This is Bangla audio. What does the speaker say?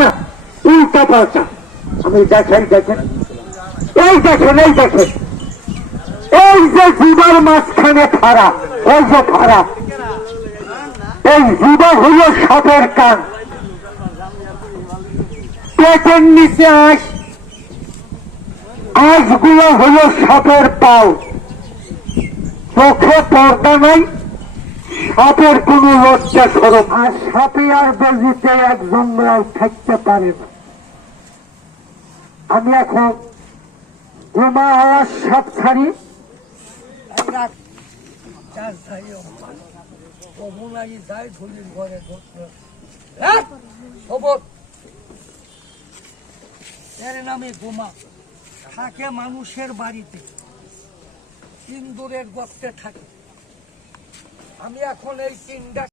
না উল্টা পাল্টা। আমি দেখেন দেখেন। এই দেখেন এই দেখেন। এই যে জীবার মাঝখানে ফাড়া ওই যে ফাড়া। এই জীবা হল সাপের কান। পেটের নিচে আঁশ। আঁশগুলো হল সাপের পাও। চোখে পর্দা নাই সাপের কোন লজ্জা সরব আর সাপে আর বেজিতে এক জঙ্গল থাকতে পারে না। আমি এখন ঘুমা হওয়ার সাপ ছাড়ি। থাকে মানুষের বাড়িতে। ইন্দুরের গর্তে থাকে। আমি এখন এই তিনটা